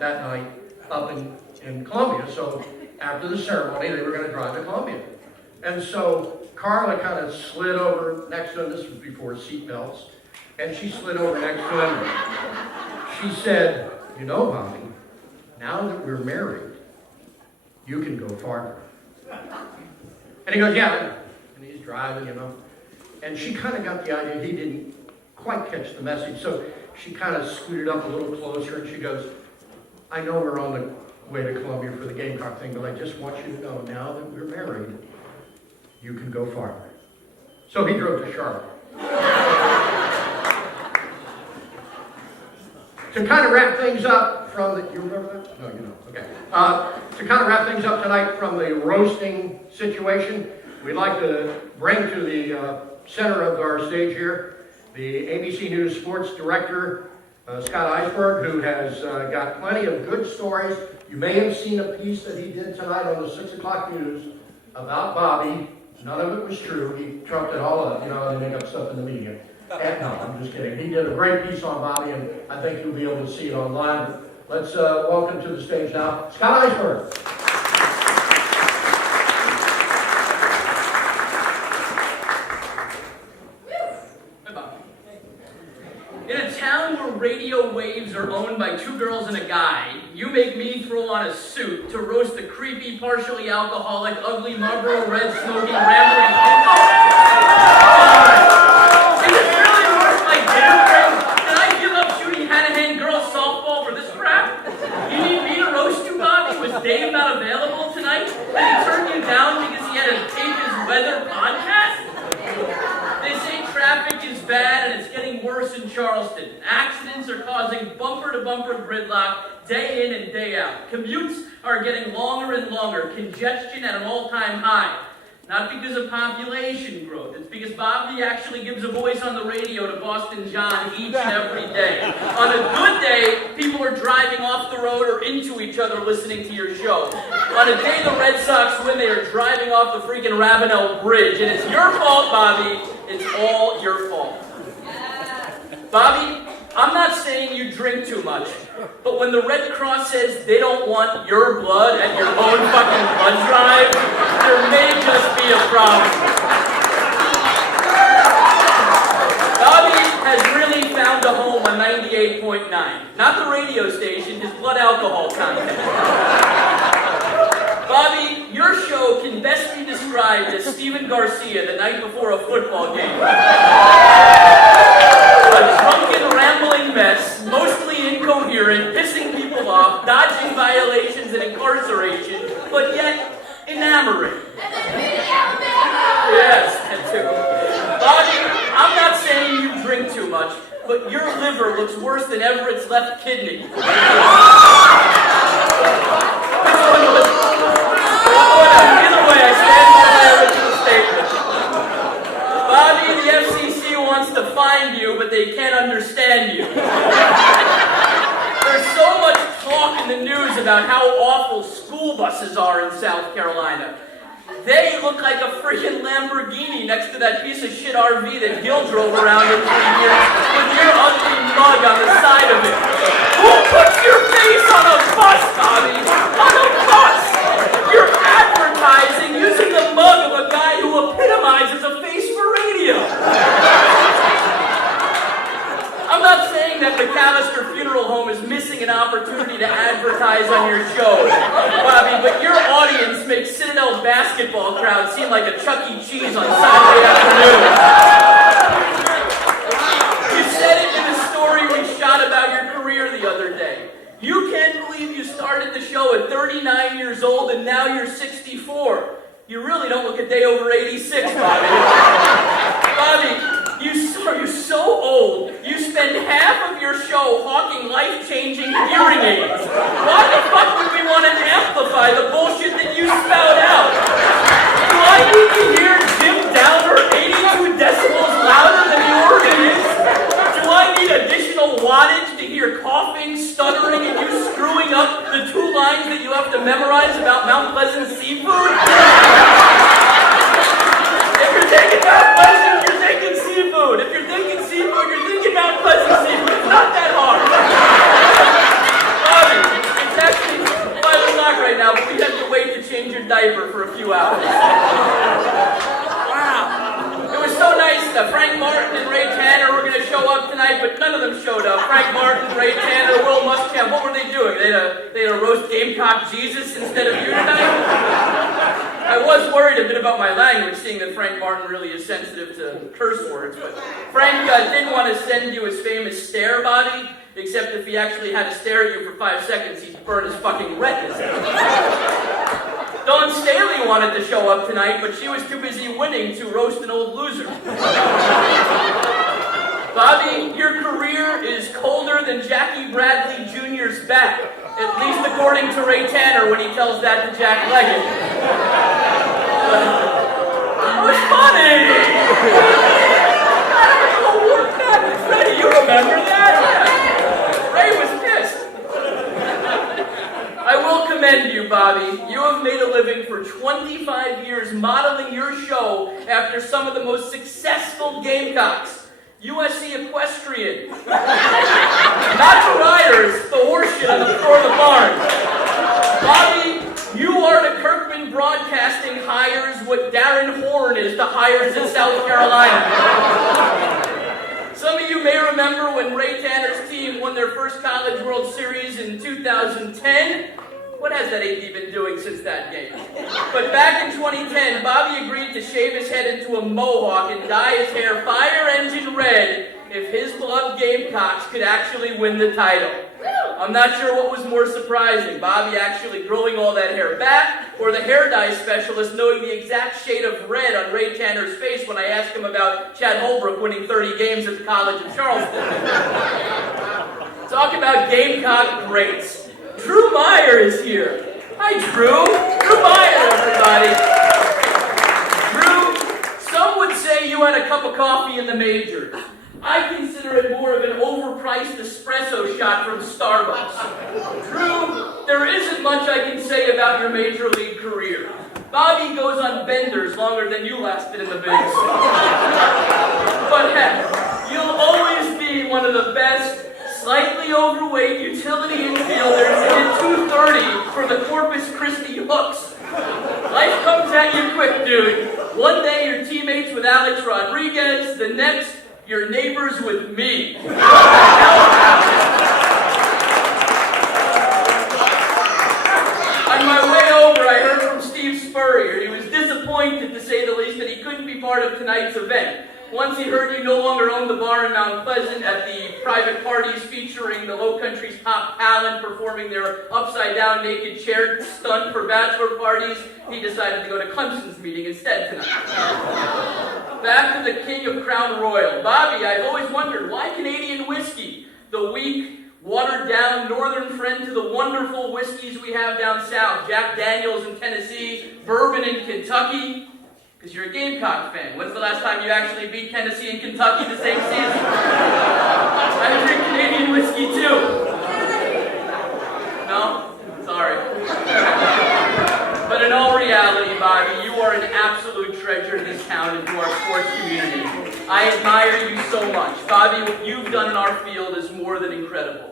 that night up in Columbia. So after the ceremony, they were going to drive to Columbia. And so Carla kind of slid over next to him. This was before seatbelts. And she slid over next to him. She said, you know, Bobby, now that we're married, you can go farther. And he goes, yeah. And he's driving, you know. And she kind of got the idea he didn't quite catch the message. So she kind of scooted up a little closer and she goes, I know we're on the way to Columbia for the Gamecock thing, but I just want you to know now that we're married, you can go farther. So he drove to Charlotte. To kind of wrap things up from the, you remember that? No, you know, okay. To kind of wrap things up tonight from the roasting situation, we'd like to bring to the center of our stage here the ABC News Sports Director, Scott Eisberg, who has got plenty of good stories. You may have seen a piece that he did tonight on the 6 o'clock news about Bobby. None of it was true. He trumped it all up, you know, and they make up stuff in the media. And no, I'm just kidding. He did a great piece on Bobby, and I think you'll be able to see it online. Let's welcome to the stage now, Scott Eisberg. In a town where radio waves are owned by two girls and a guy, you make me throw on a suit to roast the creepy, partially alcoholic, ugly, Marlboro Red, smoking, rambling Is it really worth my dinner break? Did I give up shooting hand-to-hand girls softball for this crap? You need me to roast you, Bobby? Was Dave not available tonight? Did he turn you down because he had to tape his weather podcast? They say traffic is bad and it's getting worse in Charleston. Accidents are causing bumper-to-bumper gridlock day in and day out. Commutes are getting longer and longer. Congestion at an all-time high. Not because of population growth. It's because Bobby actually gives a voice on the radio to Boston John each and every day. On a good day, people are driving off the road or into each other listening to your show. On a day the Red Sox win, they are driving off the freaking Ravenel Bridge. And it's your fault, Bobby. It's all your fault. Bobby, I'm not saying you drink too much, but when the Red Cross says they don't want your blood at your own fucking blood drive, there may just be a problem. Bobby has really found a home on 98.9. Not the radio station, his blood alcohol content. Bobby, your show can best be described as Steven Garcia the night before a football game. A drunken, rambling mess, mostly incoherent, pissing people off, dodging violations and incarceration, but yet enamoring. Yes, that too. Bobby, I'm not saying you drink too much, but your liver looks worse than Everett's left kidney. Either way, I stand by my original statement. Bobby, the FCC wants to find you, but they can't understand you. There's so much talk in the news about how awful school buses are in South Carolina. They look like a freaking Lamborghini next to that piece of shit RV that Gil drove around in 3 years with your ugly mug on the side of it. Who puts your face on a bus, Bobby? On a bus! You're advertising using the mug of a guy who epitomizes a face for radio. I'm not saying that McAllister Funeral Home is missing an opportunity to advertise on your show, Bobby, but your audience makes Citadel basketball crowd seem like a Chuck E. Cheese on Saturday afternoon. You said it in a story we shot about your career the other day. You can't believe you started the show at 39 years old and now you're 64. You really don't look a day over 86, Bobby. Bobby, you're so old, you spend half of your show hawking life-changing hearing aids. Why the fuck would we want to amplify the bullshit that you spout out? Do I need to hear Jim Downer 82 decibels louder than the organ is? Do I need additional wattage to hear coughing, stuttering, and you screwing up the 2 lines that you have to memorize about Mount Pleasant seafood? If you're thinking Mount Pleasant, you're thinking seafood. If you're thinking seafood, you're thinking Mount Pleasant seafood. It's not that hard. Bobby, few hours. Wow. It was so nice that Frank Martin and Ray Tanner were going to show up tonight, but none of them showed up. Frank Martin, Ray Tanner, Will Muschamp, what were they doing? They had a roast Gamecock Jesus instead of you tonight? I was worried a bit about my language, seeing that Frank Martin really is sensitive to curse words, but Frank didn't want to send you his famous stare body, except if he actually had to stare at you for 5 seconds, he'd burn his fucking retinas out. Dawn Staley wanted to show up tonight, but she was too busy winning to roast an old loser. Bobby, your career is colder than Jackie Bradley Jr.'s back, at least according to Ray Tanner when he tells that to Jack Leggett. That was funny! Freddie, you remember that? Yeah. Ray was pissed. I will commend you, Bobby. You have made a living for 25 years modeling your show after some of the most successful Gamecocks. USC Equestrian. Not the riders, the horse shit on the floor of the barn. Bobby, you are to Kirkman Broadcasting hires what Darren Horn is to hires in South Carolina. Some of you may remember when Ray Tanner's team won their first College World Series in 2010. What has that AD been doing since that game? But back in 2010, Bobby agreed to shave his head into a mohawk and dye his hair fire engine red if his beloved Gamecocks could actually win the title. I'm not sure what was more surprising, Bobby actually growing all that hair back, or the hair dye specialist knowing the exact shade of red on Ray Tanner's face when I asked him about Chad Holbrook winning 30 games at the College of Charleston. Talk about Gamecock greats. Drew Meyer is here. Hi, Drew. Drew Meyer, everybody. Drew, some would say you had a cup of coffee in the majors. I consider it more of an overpriced espresso shot from Starbucks. Drew, there isn't much I can say about your major league career. Bobby goes on benders longer than you lasted in the bigs. But heck, you'll always be one of the best slightly overweight utility infielders that hit 230 for the Corpus Christi Hooks. Life comes at you quick, dude. One day you're teammates with Alex Rodriguez, the next you're neighbors with me. On my way over, I heard from Steve Spurrier. He was disappointed, to say the least, that he couldn't be part of tonight's event. Once he heard you no longer owned the bar in Mount Pleasant at the private parties featuring the Low Country's top talent performing their upside-down naked chair stunt for bachelor parties, he decided to go to Clemson's meeting instead tonight. Back to the king of Crown Royal. Bobby, I've always wondered, why Canadian whiskey? The weak, watered-down northern friend to the wonderful whiskeys we have down south. Jack Daniels in Tennessee, bourbon in Kentucky. Because you're a Gamecock fan. When's the last time you actually beat Tennessee and Kentucky the same season? I drink Canadian whiskey too. No? Sorry. But in all reality, Bobby, you are an absolute treasure in this town and to our sports community. I admire you so much. Bobby, what you've done in our field is more than incredible.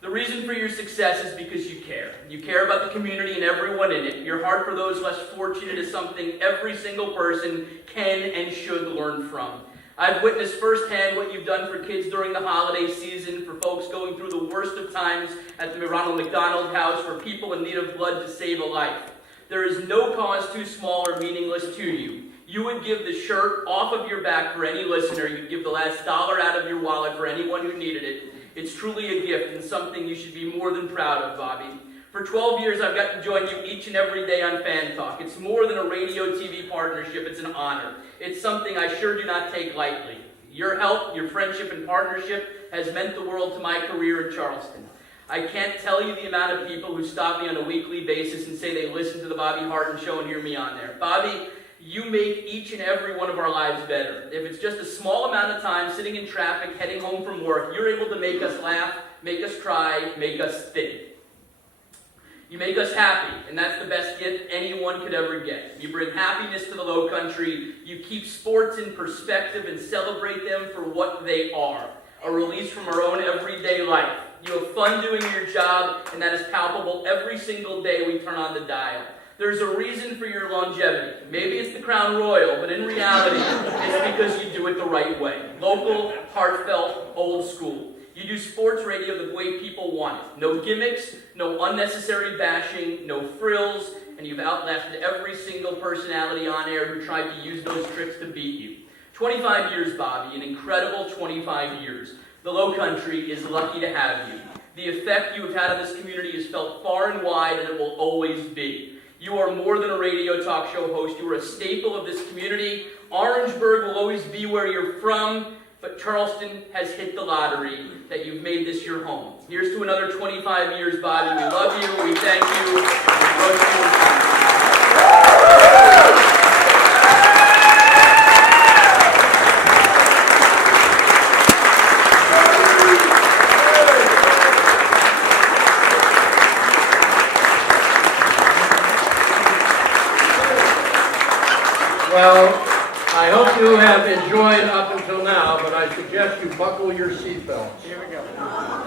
The reason for your success is because you care. You care about the community and everyone in it. Your heart for those less fortunate is something every single person can and should learn from. I've witnessed firsthand what you've done for kids during the holiday season, for folks going through the worst of times at the Ronald McDonald House, for people in need of blood to save a life. There is no cause too small or meaningless to you. You would give the shirt off of your back for any listener. You'd give the last dollar out of your wallet for anyone who needed it. It's truly a gift and something you should be more than proud of, Bobby. For 12 years, I've got to join you each and every day on Fan Talk. It's more than a radio-TV partnership. It's an honor. It's something I sure do not take lightly. Your help, your friendship, and partnership has meant the world to my career in Charleston. I can't tell you the amount of people who stop me on a weekly basis and say they listen to the Bobby Hartin Show and hear me on there. Bobby, you make each and every one of our lives better. If it's just a small amount of time sitting in traffic, heading home from work, you're able to make us laugh, make us cry, make us think. You make us happy, and that's the best gift anyone could ever get. You bring happiness to the Low Country. You keep sports in perspective and celebrate them for what they are, a release from our own everyday life. You have fun doing your job, and that is palpable every single day we turn on the dial. There's a reason for your longevity. Maybe it's the Crown Royal, but in reality, it's because you do it the right way. Local, heartfelt, old school. You do sports radio the way people want it. No gimmicks, no unnecessary bashing, no frills, and you've outlasted every single personality on air who tried to use those tricks to beat you. 25 years, Bobby, an incredible 25 years. The Low Country is lucky to have you. The effect you have had on this community is felt far and wide, and it will always be. You are more than a radio talk show host. You are a staple of this community. Orangeburg will always be where you're from, but Charleston has hit the lottery that you've made this your home. Here's to another 25 years, Bobby. We love you. We thank you. We love you. Well, I hope you have enjoyed up until now, but I suggest you buckle your seatbelts. Here we go.